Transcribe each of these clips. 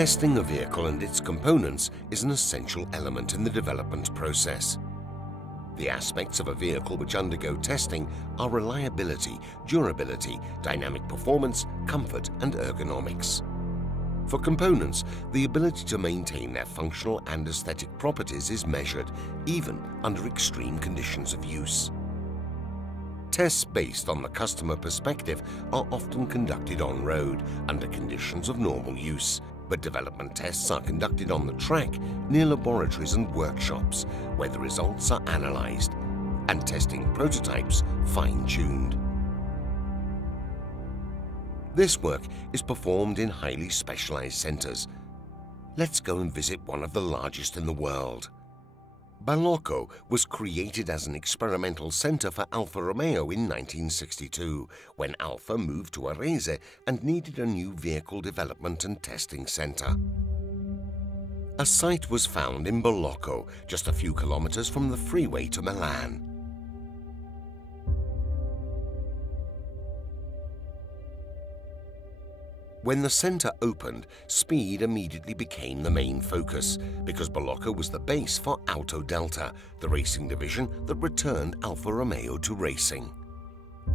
Testing a vehicle and its components is an essential element in the development process. The aspects of a vehicle which undergo testing are reliability, durability, dynamic performance, comfort, and ergonomics. For components, the ability to maintain their functional and aesthetic properties is measured, even under extreme conditions of use. Tests based on the customer perspective are often conducted on road under conditions of normal use, but development tests are conducted on the track near laboratories and workshops where the results are analyzed and testing prototypes fine-tuned. This work is performed in highly specialized centers. Let's go and visit one of the largest in the world. Balocco was created as an experimental center for Alfa Romeo in 1962, when Alfa moved to Arese and needed a new vehicle development and testing center. A site was found in Balocco, just a few kilometers from the freeway to Milan. When the center opened, speed immediately became the main focus, because Balocco was the base for Auto Delta, the racing division that returned Alfa Romeo to racing.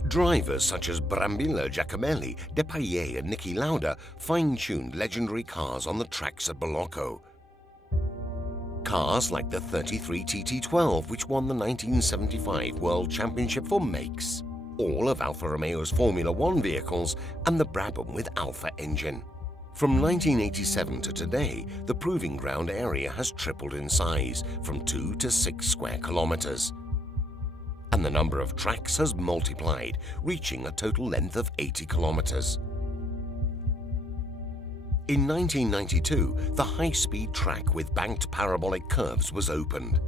Drivers such as Brambilla Giacomelli, Depailler and Niki Lauda fine-tuned legendary cars on the tracks at Balocco. Cars like the 33 TT12, which won the 1975 World Championship for makes, all of Alfa Romeo's Formula One vehicles, and the Brabham with Alfa engine. From 1987 to today, the proving ground area has tripled in size, from 2 to 6 square kilometers. And the number of tracks has multiplied, reaching a total length of 80 kilometers. In 1992, the high-speed track with banked parabolic curves was opened.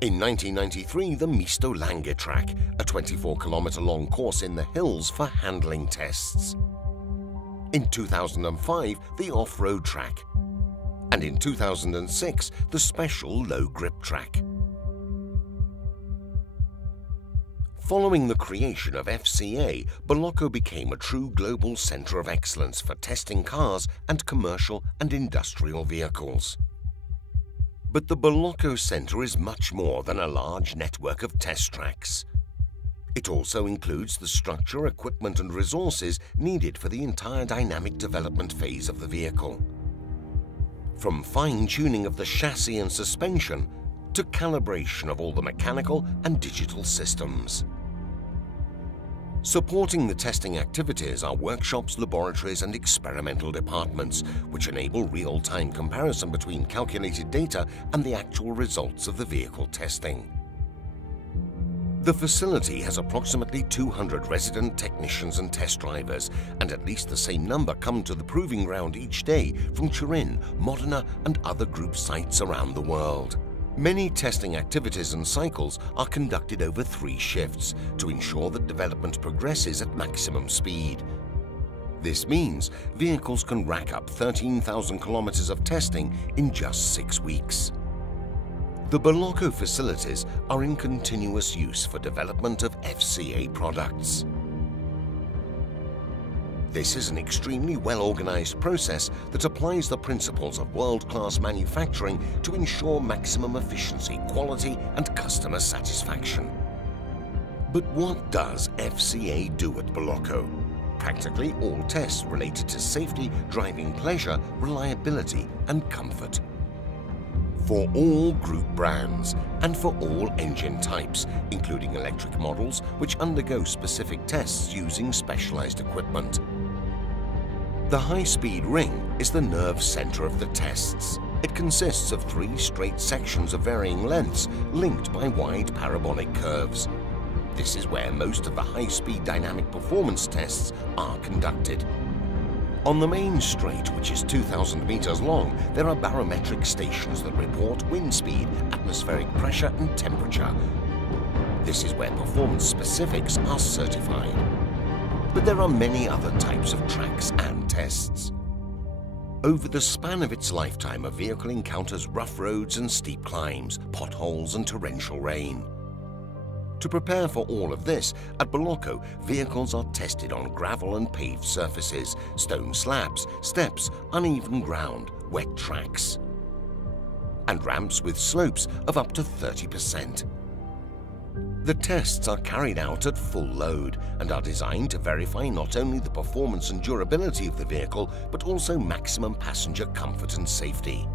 In 1993, the Misto Langhe track, a 24-kilometer-long course in the hills for handling tests. In 2005, the off-road track. And in 2006, the special low-grip track. Following the creation of FCA, Balocco became a true global center of excellence for testing cars and commercial and industrial vehicles. But the Balocco Center is much more than a large network of test tracks. It also includes the structure, equipment and resources needed for the entire dynamic development phase of the vehicle. From fine-tuning of the chassis and suspension to calibration of all the mechanical and digital systems. Supporting the testing activities are workshops, laboratories and experimental departments, which enable real-time comparison between calculated data and the actual results of the vehicle testing. The facility has approximately 200 resident technicians and test drivers, and at least the same number come to the proving ground each day from Turin, Modena and other group sites around the world. Many testing activities and cycles are conducted over 3 shifts to ensure that development progresses at maximum speed. This means vehicles can rack up 13,000 kilometers of testing in just 6 weeks. The Balocco facilities are in continuous use for development of FCA products. This is an extremely well-organized process that applies the principles of world-class manufacturing to ensure maximum efficiency, quality, and customer satisfaction. But what does FCA do at Balocco? Practically all tests related to safety, driving pleasure, reliability, and comfort. For all group brands and for all engine types, including electric models which undergo specific tests using specialized equipment. The high-speed ring is the nerve center of the tests. It consists of 3 straight sections of varying lengths linked by wide parabolic curves. This is where most of the high-speed dynamic performance tests are conducted. On the main straight, which is 2,000 meters long, there are barometric stations that report wind speed, atmospheric pressure and temperature. This is where performance specifics are certified. But there are many other types of tracks and tests. Over the span of its lifetime, a vehicle encounters rough roads and steep climbs, potholes and torrential rain. To prepare for all of this, at Bolocco, vehicles are tested on gravel and paved surfaces, stone slabs, steps, uneven ground, wet tracks, and ramps with slopes of up to 30%. The tests are carried out at full load and are designed to verify not only the performance and durability of the vehicle, but also maximum passenger comfort and safety.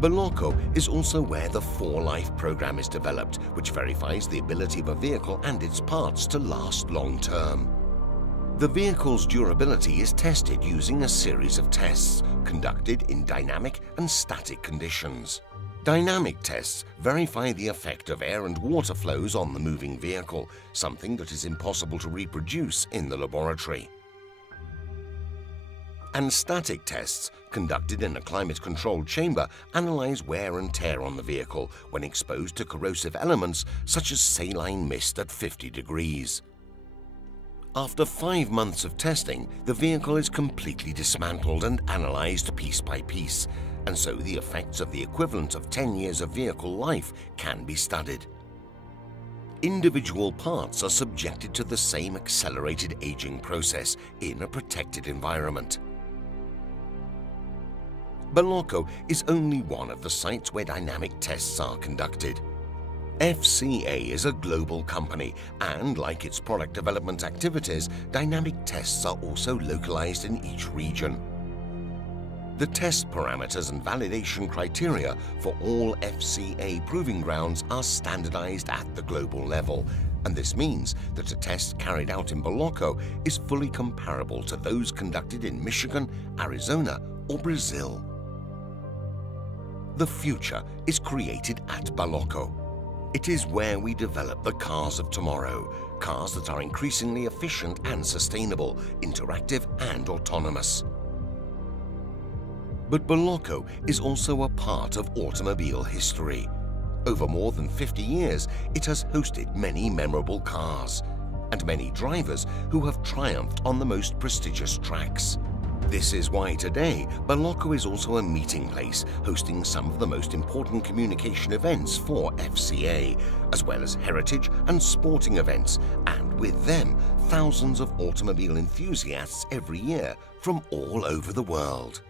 Bolocco is also where the 4-Life program is developed, which verifies the ability of a vehicle and its parts to last long-term. The vehicle's durability is tested using a series of tests conducted in dynamic and static conditions. Dynamic tests verify the effect of air and water flows on the moving vehicle, something that is impossible to reproduce in the laboratory. And static tests, conducted in a climate-controlled chamber, analyze wear and tear on the vehicle when exposed to corrosive elements such as saline mist at 50 degrees. After 5 months of testing, the vehicle is completely dismantled and analyzed piece by piece, and so the effects of the equivalent of 10 years of vehicle life can be studied. Individual parts are subjected to the same accelerated aging process in a protected environment. Bolocco is only one of the sites where dynamic tests are conducted. FCA is a global company, and like its product development activities, dynamic tests are also localized in each region. The test parameters and validation criteria for all FCA proving grounds are standardized at the global level, and this means that a test carried out in Bolocco is fully comparable to those conducted in Michigan, Arizona, or Brazil. The future is created at Bolocco. It is where we develop the cars of tomorrow, cars that are increasingly efficient and sustainable, interactive and autonomous. But Bolocco is also a part of automobile history. Over more than 50 years, it has hosted many memorable cars and many drivers who have triumphed on the most prestigious tracks. This is why today, Bolocco is also a meeting place, hosting some of the most important communication events for FCA, as well as heritage and sporting events, and with them, thousands of automobile enthusiasts every year from all over the world.